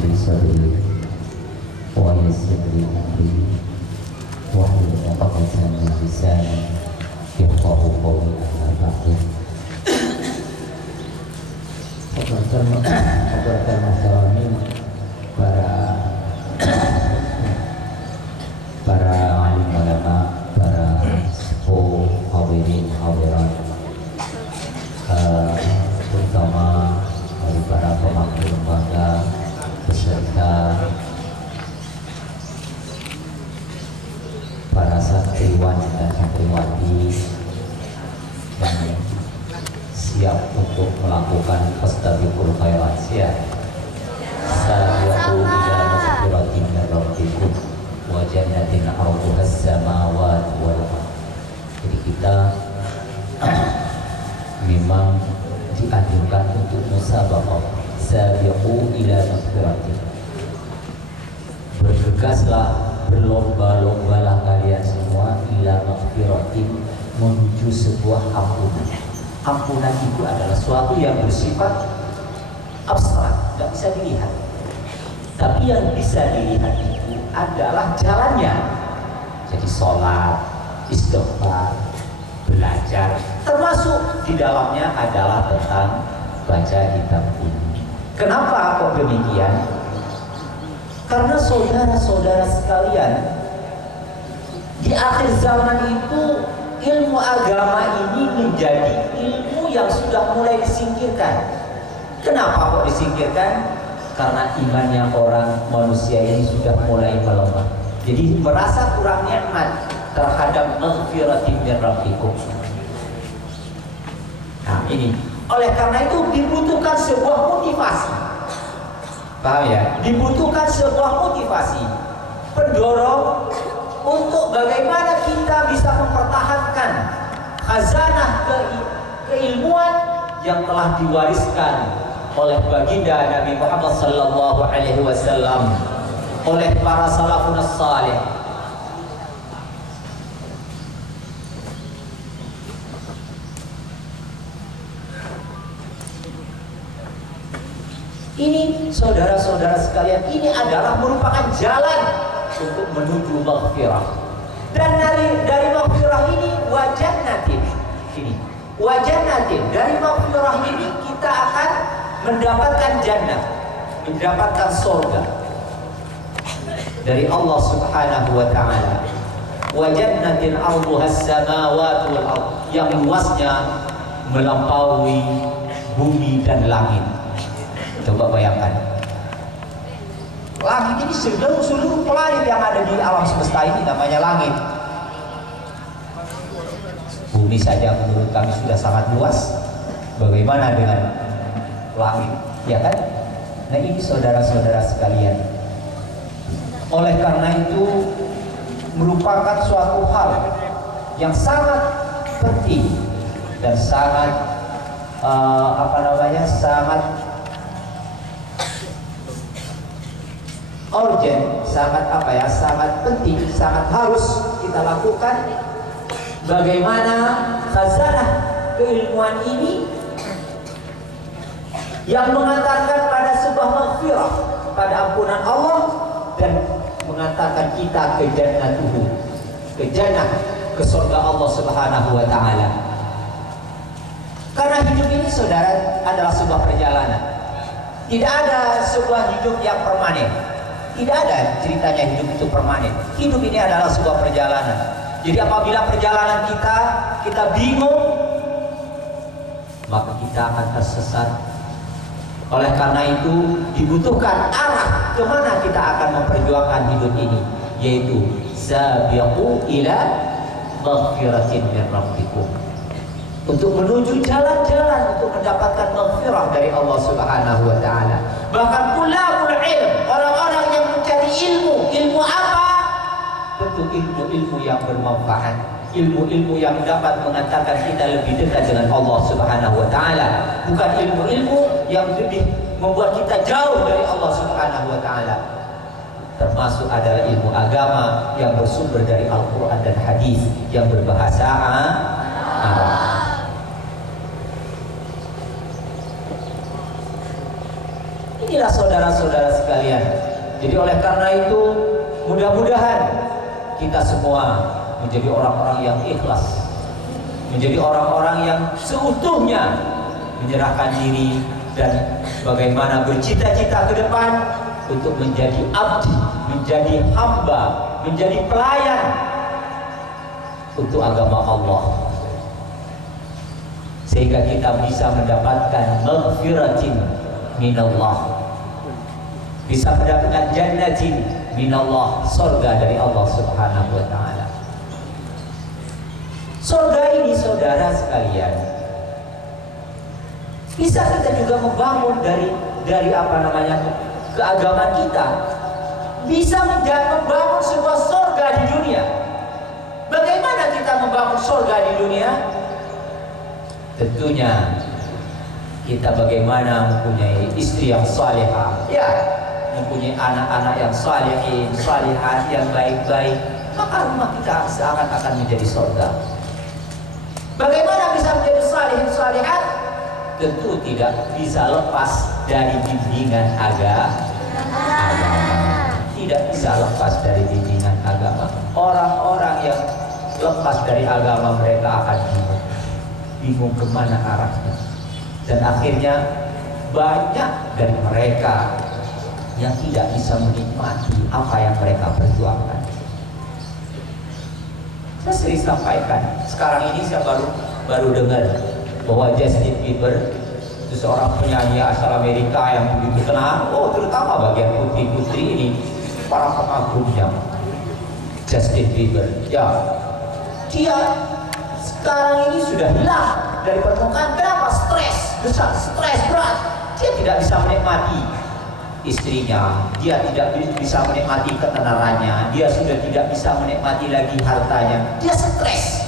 li sadri wa yassir li amri wahlul 'uqdatam min lisani yafqahu qawli. Amma ba'du. Kepada masyarakat, para alim ulama, para sepuh, hadirin hadirat, terutama dari para pemangku lembaga beserta para santriwan dan santriwati yang siap untuk melakukan fastabiqul khairat, siap sabiqu ila maghfiratin min rabbikum wa jannatin 'arduha as-samawati wal ardh. Jadi kita memang dianjurkan untuk musabaqah, sabiqu ila maghfiratin. Bergegaslah, berlomba-lombalah kalian semua ila maghfiratin, menuju sebuah ampunan. Ampunan itu adalah suatu yang bersifat abstrak, tidak bisa dilihat. Tapi yang bisa dilihat itu adalah jalannya. Jadi sholat, istighfar, belajar, termasuk di dalamnya adalah tentang baca kitab ini. Kenapa kok demikian? Karena saudara-saudara sekalian, di akhir zaman itu ilmu agama ini menjadi ilmu yang sudah mulai disingkirkan. Kenapa kok disingkirkan? Karena imannya orang manusia ini sudah mulai melemah. Jadi merasa kurang nikmat terhadap maghfiratin min rabbikum. Nah ini, oleh karena itu dibutuhkan sebuah motivasi. Paham ya? Dibutuhkan sebuah motivasi, pendorong untuk bagaimana kita bisa mempertahankan khazanah keilmuan yang telah diwariskan oleh baginda Nabi Muhammad sallallahu alaihi wasallam, oleh para salafun salih. Ini saudara-saudara sekalian, ini adalah merupakan jalan untuk menuju maghfirah. Dan dari maghfirah ini wajannatin. Ini wajannatin, dari maghfirah ini kita akan mendapatkan jannah, mendapatkan surga dari Allah Subhanahu wa taala. Wajannatin 'arduha as-samawati wal ardh, yang luasnya melampaui bumi dan langit. Coba bayangkan, langit ini seluruh planet yang ada di alam semesta ini namanya langit. Bumi saja menurut kami sudah sangat luas, bagaimana dengan langit, ya kan? Nah ini saudara-saudara sekalian, oleh karena itu merupakan suatu hal yang sangat penting dan sangat sangat urgent, sangat penting, sangat harus kita lakukan. Bagaimana khazanah keilmuan ini yang mengantarkan pada sebuah maghfirah, pada ampunan Allah, dan mengantarkan kita ke jannatuhu, ke jannah, ke surga Allah Subhanahu wa taala. Karena hidup ini saudara adalah sebuah perjalanan. Tidak ada sebuah hidup yang permanen. Tidak ada ceritanya hidup itu permanen. Hidup ini adalah sebuah perjalanan. Jadi apabila perjalanan kita bingung, maka kita akan tersesat. Oleh karena itu dibutuhkan arah kemana kita akan memperjuangkan hidup ini, yaitu sabiqu ila maghfiratin min rabbikum, untuk menuju jalan-jalan untuk mendapatkan maghfirah dari Allah Subhanahu wa taala. Bahkan tulabul ilm, orang-orang yang mencari ilmu apa? Tentu ilmu-ilmu yang bermanfaat, ilmu-ilmu yang dapat mengantarkan kita lebih dekat dengan Allah Subhanahu wa taala, bukan ilmu-ilmu yang lebih membuat kita jauh dari Allah Subhanahu wa taala. Termasuk adalah ilmu agama yang bersumber dari Al-Qur'an dan hadis yang berbahasa Arab. Inilah saudara-saudara sekalian. Jadi oleh karena itu, mudah-mudahan kita semua menjadi orang-orang yang ikhlas, menjadi orang-orang yang seutuhnya menyerahkan diri dan bagaimana bercita-cita ke depan untuk menjadi abdi, menjadi hamba, menjadi pelayan untuk agama Allah, sehingga kita bisa mendapatkan maghfiratin minallah, bisa mendapatkan jannatin minallah, surga dari Allah Subhanahu wa ta'ala. Surga ini saudara sekalian, bisa kita juga membangun dari apa namanya, keagamaan kita, bisa membangun sebuah surga di dunia. Bagaimana kita membangun surga di dunia? Tentunya kita bagaimana mempunyai istri yang salihah, ya, mempunyai anak-anak yang salihin, salihat, yang baik-baik, maka rumah kita seakan-akan menjadi surga. Bagaimana bisa menjadi salihin, salihat? Tentu tidak bisa lepas dari bimbingan agama. Tidak bisa lepas dari bimbingan agama. Orang-orang yang lepas dari agama, mereka akan bingung kemana arahnya, dan akhirnya banyak dari mereka yang tidak bisa menikmati apa yang mereka perjuangkan. Saya sering sampaikan, sekarang ini saya baru dengar bahwa Justin Bieber itu seorang penyanyi asal Amerika yang begitu terkenal, terutama bagian putri-putri ini, para pengagumnya. Justin Bieber, ya, dia sekarang ini sudah hilang dari permukaan. Kenapa? Stres besar, stres berat. Dia tidak bisa menikmati istrinya, dia tidak bisa menikmati ketenarannya, dia sudah tidak bisa menikmati lagi hartanya, dia stres.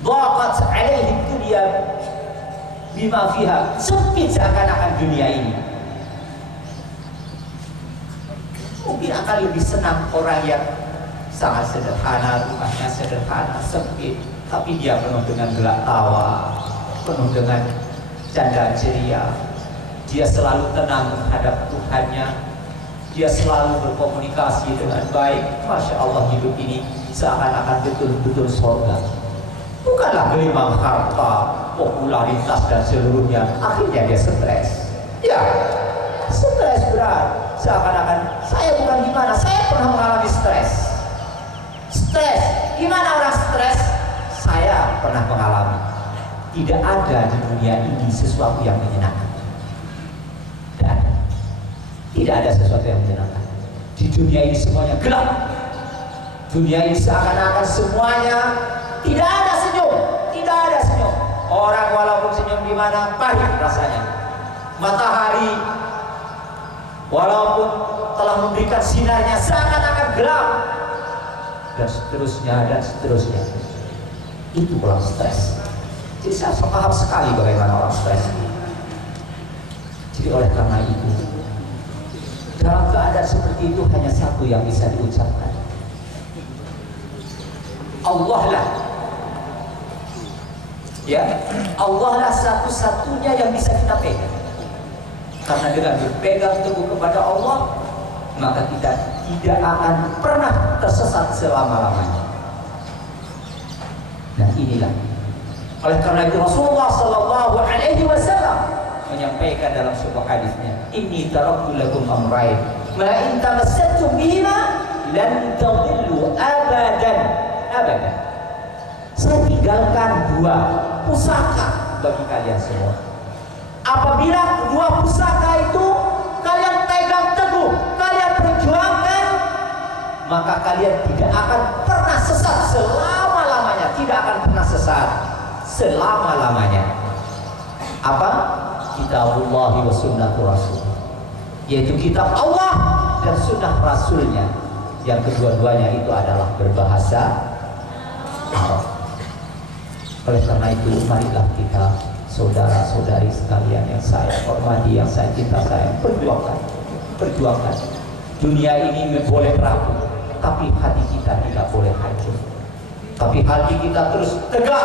Dhaqat alaihi dunya bima fiha, sempit seakan-akan dunia ini. Mungkin akan lebih senang orang yang sangat sederhana, rumahnya sederhana, sempit, tapi dia penuh dengan gelak tawa, penuh dengan canda ceria. Dia selalu tenang menghadap Tuhannya, dia selalu berkomunikasi dengan baik. Masya Allah, hidup ini seakan-akan betul-betul surga. Bukanlah gelimang harta, popularitas dan seluruhnya. Akhirnya dia stres. Ya, stres berat. Seakan-akan saya bukan gimana, saya pernah mengalami stres. Stres, gimana orang stres? Saya pernah mengalami. Tidak ada di dunia ini sesuatu yang menyenangkan. Dan tidak ada sesuatu yang menyenangkan. Di dunia ini semuanya gelap. Dunia ini seakan-akan semuanya tidak ada senyum, tidak ada senyum. Orang walaupun senyum di mana, pahit rasanya. Matahari walaupun telah memberikan sinarnya, seakan-akan gelap, dan seterusnya dan seterusnya. Itu pulang stres. Jadi saya paham sekali bagaimana orang stres. Jadi oleh karena itu, dalam keadaan seperti itu hanya satu yang bisa diucapkan, Allah lah. Ya, Allah lah satu-satunya yang bisa kita pegang. Karena dengan berpegang teguh kepada Allah, maka kita tidak akan pernah tersesat selama-lamanya. Dan inilah, oleh karena itu Rasulullah Sallallahu Alaihi Wasallam menyampaikan dalam sebuah hadisnya, "Inni taraktu lakum amrayn, ma in tamassaktum bihima lan tadillu abadan." Abadan. Saya tinggalkan dua pusaka bagi kalian semua. Apabila dua pusaka itu kalian pegang teguh, kalian perjuangkan, maka kalian tidak akan pernah sesat selama-lamanya. Tidak akan pernah sesat selama-lamanya. Apa? Kitabullah wa sunnatu rasul, yaitu kitab Allah dan sunnah Rasulnya, yang kedua-duanya itu adalah berbahasa Arab. Oleh karena itu, marilah kita, saudara-saudari sekalian yang saya hormati, yang saya cinta, saya perjuangkan. Dunia ini boleh rapuh, tapi hati kita tidak boleh hancur. Tapi hati kita terus tegak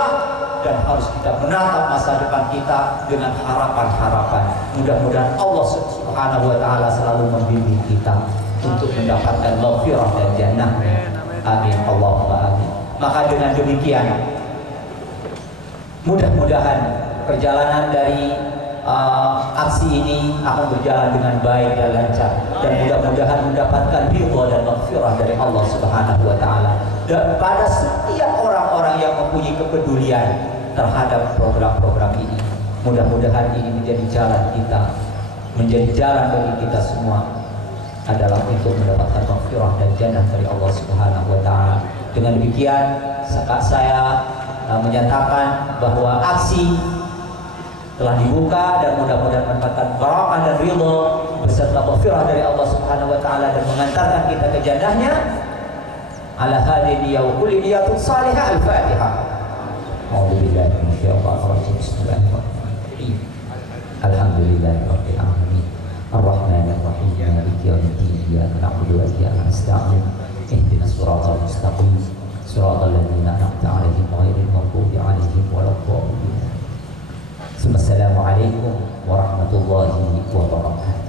dan harus kita menatap masa depan kita dengan harapan-harapan. Mudah-mudahan Allah Subhanahu wa taala selalu membimbing kita untuk mendapatkan maghfirah dan jannah. Amin Allahumma amin. Maka dengan demikian mudah-mudahan perjalanan dari aksi ini akan berjalan dengan baik dan lancar, dan mudah-mudahan mendapatkan ridha dan maghfirah dari Allah Subhanahu wa taala. Dan pada setiap orang-orang yang mempunyai kepedulian terhadap program-program ini, mudah-mudahan ini menjadi jalan kita, menjadi jalan bagi kita semua adalah untuk mendapatkan maghfirah dan jannah dari Allah Subhanahu wa taala. Dengan demikian saya menyatakan bahwa aksi telah dibuka dan mudah-mudahan mendapatkan barakah dan ridha beserta maghfirah dari Allah Subhanahu wa taala dan mengantarkan kita ke jannahnya. Ala hadhihi wa kulli niyatin salihah. Al-Fatihah. A'udzubillahi minasyaitonir rajim. Bismillahirrahmanirrahim. Alhamdulillahirabbil alamin. Arrahmanir rahim. Maliki yaumiddin. Iyyaka na'budu wa iyyaka nasta'in. Ihdinas siratal mustaqim. Siratal ladzina an'amta 'alaihim ghairil maghdubi 'alaihim waladdallin. Assalamualaikum warahmatullahi wabarakatuh.